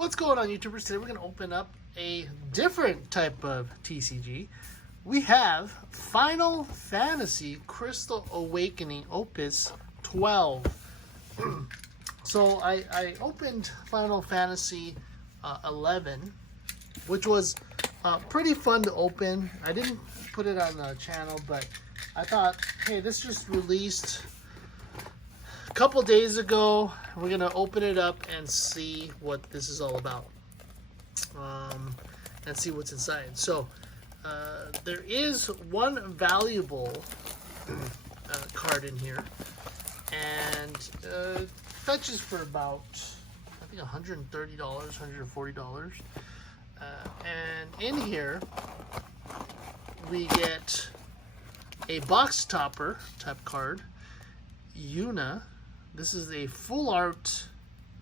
What's going on, YouTubers? Today we're going to open up a different type of TCG. We have Final Fantasy Crystal Awakening Opus 12. So I opened Final Fantasy 11, which was pretty fun to open. I didn't put it on the channel, but I thought, hey, this just released a couple days ago. We're going to open it up and see what this is all about. And see what's inside. So there is one valuable card in here, and fetches for about, I think, $130, $140. And in here we get a box topper type card, Yuna. This is a full art,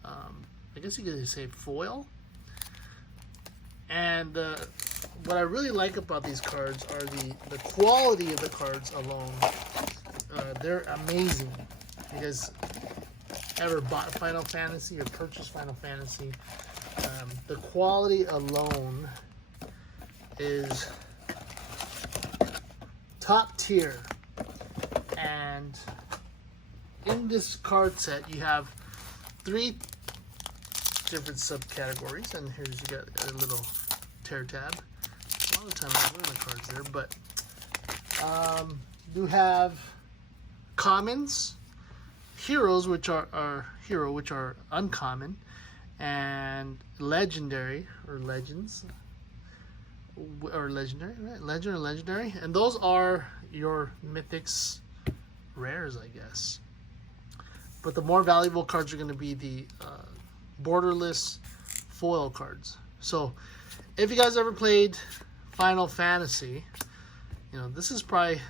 I guess you could say foil. And what I really like about these cards are the quality of the cards alone. They're amazing. You guys ever bought Final Fantasy or purchased Final Fantasy? The quality alone is top tier. And in this card set, you have 3 different subcategories, and here's, you got a little tear tab. A lot of times I learn the cards there, but you have commons, heroes, which are uncommon, and legendary or legends, or legendary, right? Legend or legendary, and those are your mythics, rares, I guess. But the more valuable cards are going to be the borderless foil cards. So if you guys ever played Final Fantasy, you know, this is probably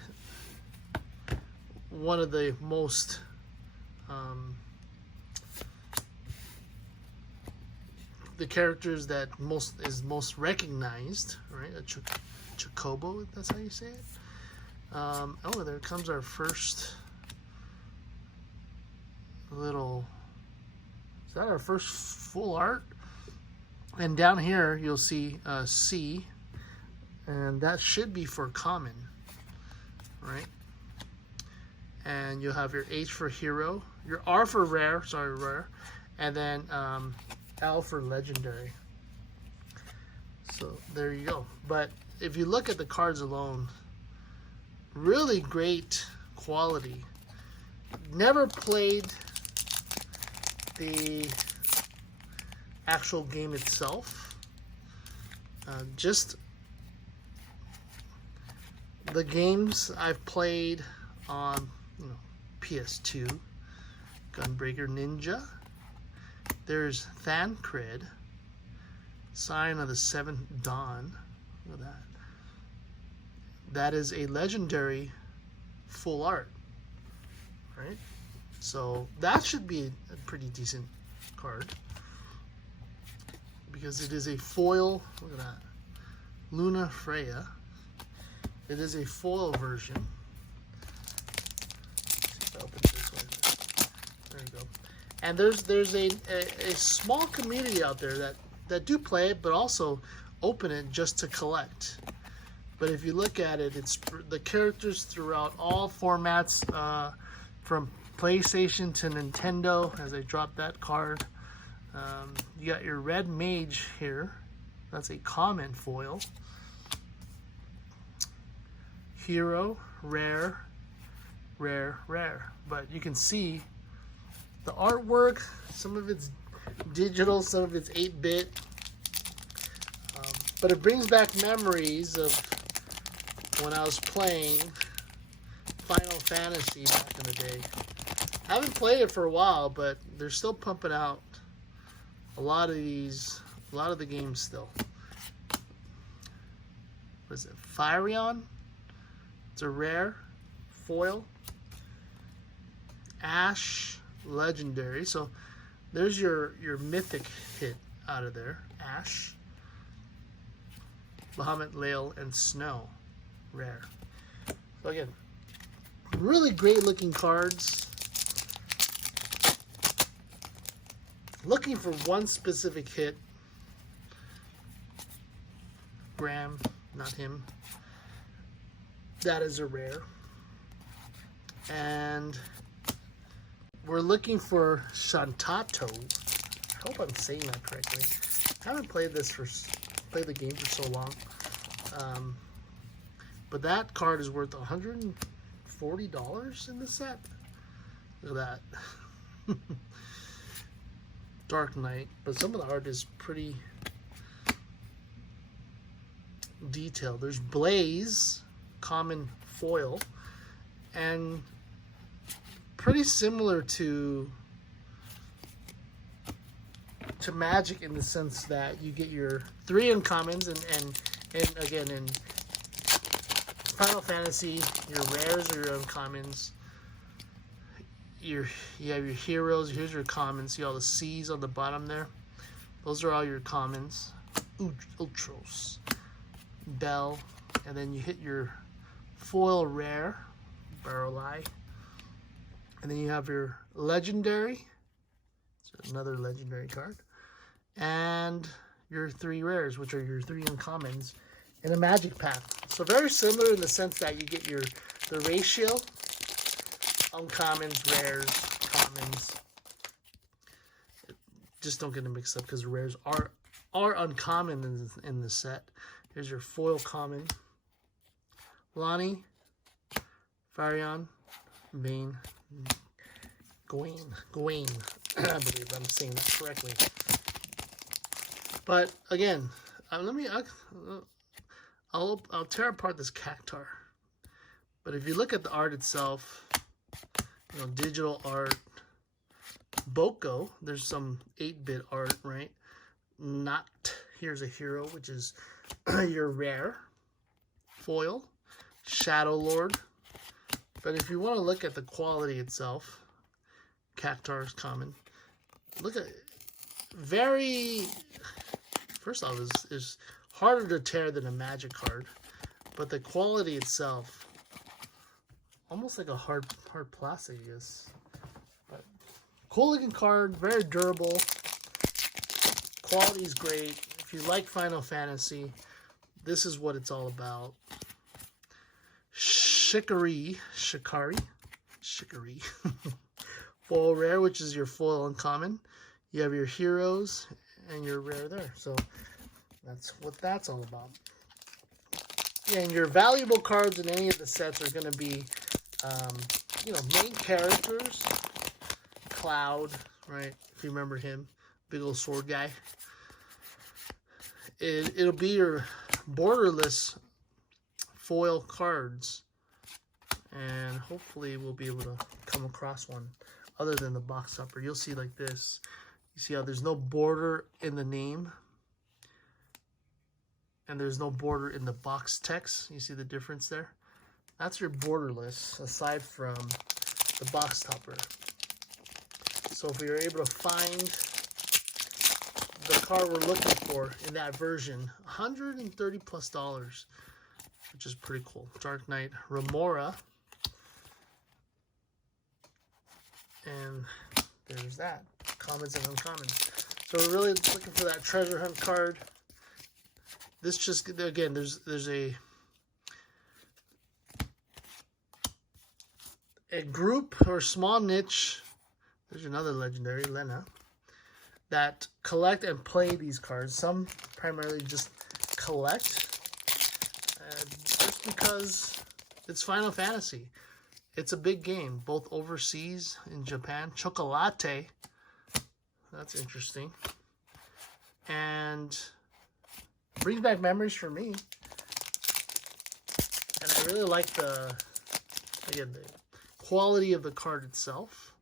one of the most the characters that is most recognized, right? A Chocobo, that's how you say it. Oh, there comes our first little, is that our first full art? And down here you'll see C, and that should be for common, right? And you'll have your H for hero, your R for rare, and then L for legendary. So there you go. But if you look at the cards alone, really great quality. Never played the actual game itself, just the games I've played on, PS2, Gunbreaker Ninja. There's Thancred, Sign of the Seventh Dawn. Look at that. That is a legendary full art, right? So that should be a pretty decent card, because it is a foil. Look at that, Luna Freya. It is a foil version. Let's see if I open it this way. There you go. And there's a small community out there that do play it, but also open it just to collect. But if you look at it, it's the characters throughout all formats, from PlayStation to Nintendo, as I drop that card. You got your red mage here. That's a common foil. Hero, rare, rare, rare. But you can see the artwork, some of it's digital, some of it's 8-bit. But it brings back memories of when I was playing Final Fantasy back in the day. I haven't played it for a while, but they're still pumping out a lot of the games still. What is it? Firion? It's a rare foil. Ash, legendary. So there's your mythic hit out of there. Ash, Bahamut, Lael, and Snow, rare. So again, really great looking cards. Looking for one specific hit Graham, not him. That is a rare. And we're looking for Shantato. I hope I'm saying that correctly. I haven't played the game for so long. But that card is worth $140 in the set. Look at that. Dark Knight. But some of the art is pretty detailed. There's Blaze, common foil, and pretty similar to Magic in the sense that you get your 3 uncommons, and again in Final Fantasy, your rares are your uncommons. You have your heroes. Here's your commons. See all the C's on the bottom there? Those are all your commons. Ultros, Bell, and then you hit your foil rare, Barrel Eye, and then you have your legendary. So another legendary card, and your 3 rares, which are your 3 uncommons in a Magic pack. So very similar in the sense that you get the ratio, uncommons, rares, commons. Just don't get them mixed up because the rares are uncommon in the set. Here's your foil common. Lonnie, Farion, Bane, Gawain. I believe I'm saying that correctly. But again, I'll tear apart this Cactar. But if you look at the art itself, digital art, Boko, there's some 8-bit art, right? Here's a hero, which is your rare foil, Shadow Lord. But if you want to look at the quality itself, Cactar is common. Look at first off, is harder to tear than a Magic card, but the quality itself, almost like a hard plastic, I guess. But cool looking card, very durable. Quality is great. If you like Final Fantasy, this is what it's all about. Shikari. Foil rare, which is your foil uncommon. You have your heroes and your rare there. So that's what that's all about. Yeah, and your valuable cards in any of the sets are going to be, main characters. Cloud, right? If you remember him, big old sword guy. It'll be your borderless foil cards, and hopefully we'll be able to come across one other than the box topper. You'll see like this. You see how there's no border in the name, and there's no border in the box text. You see the difference there? That's your borderless, aside from the box topper. So if we are able to find the card we're looking for in that version, $130+, which is pretty cool. Dark Knight, Remora, and there's that. Commons and uncommons. So we're really looking for that treasure hunt card. This just, again, there's a group or small niche. There's another legendary, Lena, that collect and play these cards. Some primarily just collect, just because it's Final Fantasy. It's a big game, both overseas in Japan. Chocolate, that's interesting, and brings back memories for me. And I really like the quality of the card itself.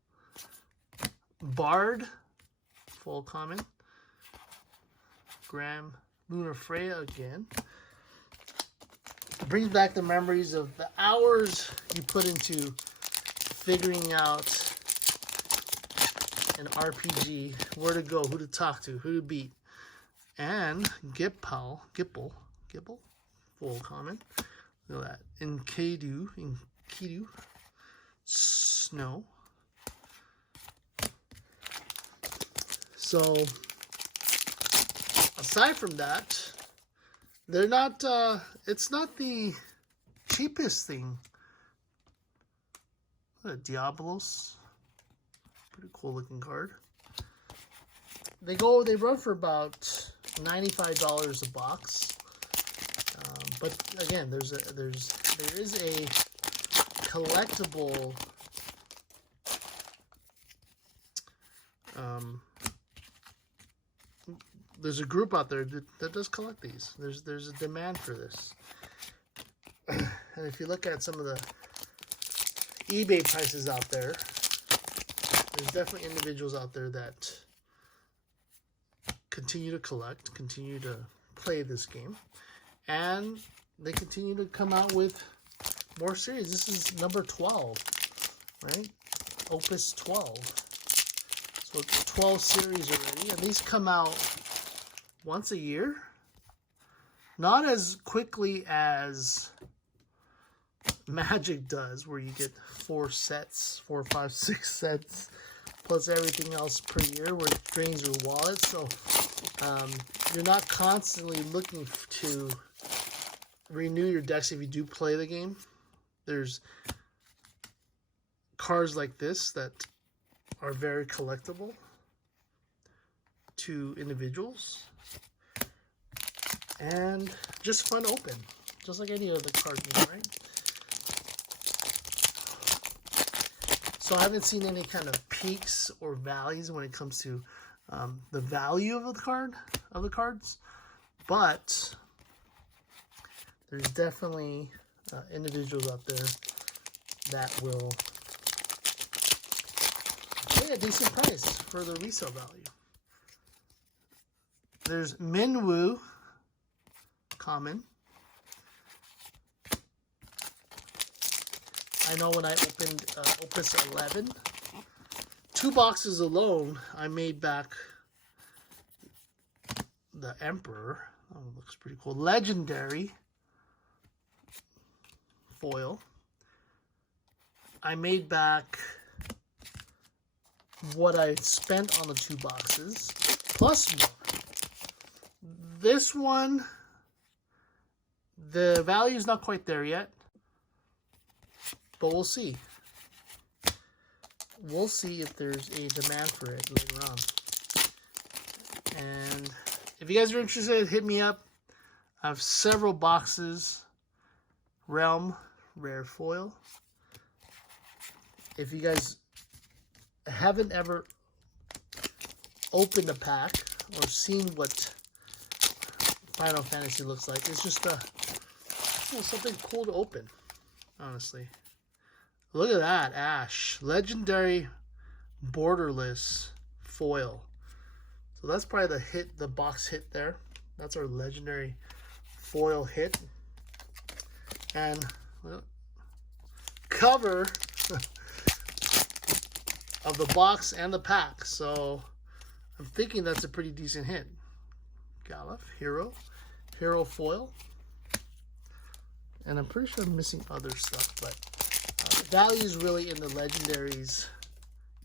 Bard, full common. Graham, Lunar Freya again. Brings back the memories of the hours you put into figuring out an RPG, where to go, who to talk to, who to beat. And Gipple, full common. Look at that. Enkidu, Snow. So, aside from that, They're not, it's not the cheapest thing. Diabolos. Pretty cool looking card. They run for about $95 a box. But again, there is a collectible there's a group out there that does collect these. There's a demand for this. And if you look at some of the eBay prices out there, there's definitely individuals out there that continue to collect, continue to play this game, and they continue to come out with more series. This is number 12, right? Opus 12. So it's 12 series already, and these come out once a year. Not as quickly as Magic does, where you get 4 sets, 4, 5, 6 sets, plus everything else per year, where it drains your wallet. So you're not constantly looking to renew your decks if you do play the game. There's cards like this that are very collectible to individuals and just fun to open, just like any other card game, right? So I haven't seen any kind of peaks or valleys when it comes to the value of the cards, but there's definitely individuals out there that will pay a decent price for the resale value. There's Minwoo common. I know when I opened Opus 11, 2 boxes alone, I made back the Emperor. Oh, looks pretty cool. Legendary foil. I made back what I spent on the 2 boxes, plus more. This one, the value is not quite there yet, but we'll see. We'll see if there's a demand for it later on. And if you guys are interested, hit me up. I have several boxes. Realm rare foil. If you guys haven't ever opened a pack or seen what Final Fantasy looks like, it's just something cool to open, honestly. Look at that, Ash. Legendary borderless foil. So that's probably the box hit there. That's our legendary foil hit. And cover of the box and the pack. So I'm thinking that's a pretty decent hit. Galuf, Hero foil. And I'm pretty sure I'm missing other stuff, but the value is really in the legendaries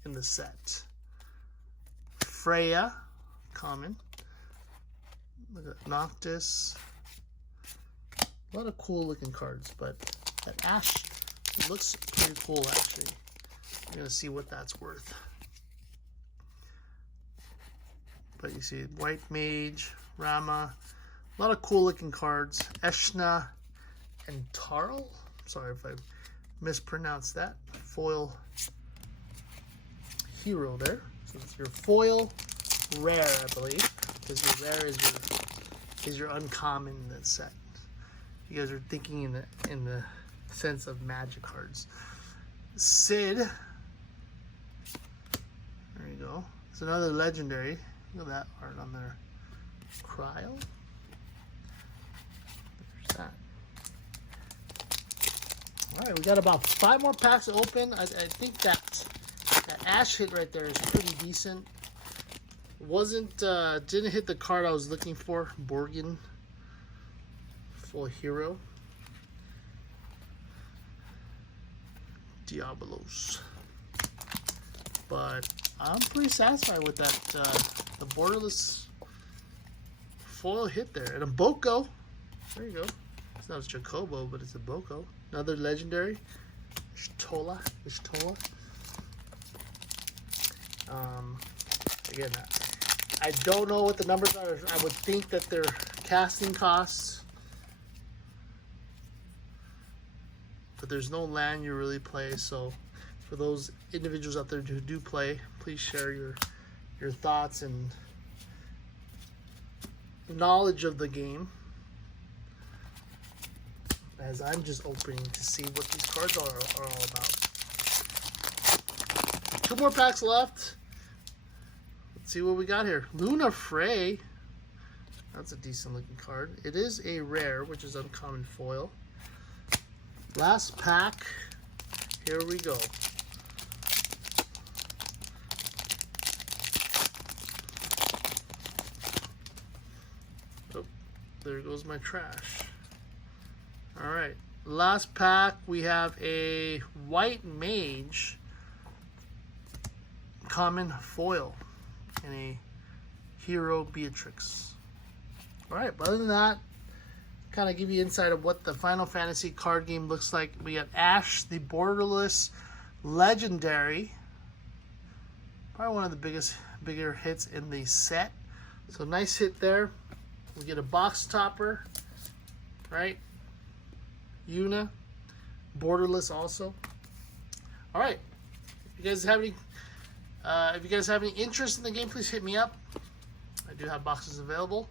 in the set. Freya, common. Look at Noctis. A lot of cool looking cards, but that Ash looks pretty cool actually. You're gonna see what that's worth. But you see White Mage, Rama, a lot of cool looking cards. Eshna and Tarl. Sorry if I mispronounced that. Foil hero there. So it's your foil rare, I believe, because your rare is your uncommon in that set. You guys are thinking in the sense of magic cards. Sid. There you go. It's another legendary. Look at that art on there. Cryo. There's that. Alright, we got about 5 more packs to open. I think that Ash hit right there is pretty decent. Didn't hit the card I was looking for. Borgin. Full hero. Diabolos. But I'm pretty satisfied with that. The borderless foil hit there. And a Boko. There you go. It's not a Chocobo, but it's a Boko. Another legendary. Ishtola. Again, I don't know what the numbers are. I would think that they're casting costs. But there's no land you really play, so for those individuals out there who do play, please share your thoughts and knowledge of the game, as I'm just opening to see what these cards are all about. 2 more packs left. Let's see what we got here. Luna Frey. That's a decent looking card. It is a rare, which is uncommon foil. Last pack. Here we go. Oh, there goes my trash. All right. Last pack, we have a White Mage common foil and a Hero Beatrix. All right, but other than that, kind of give you insight of what the Final Fantasy card game looks like. We have Ash, the borderless legendary. Probably one of the bigger hits in the set. So nice hit there. We get a box topper, right? Yuna, borderless also. All right, if you guys have any interest in the game, please hit me up. I do have boxes available.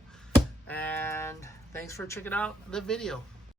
And thanks for checking out the video.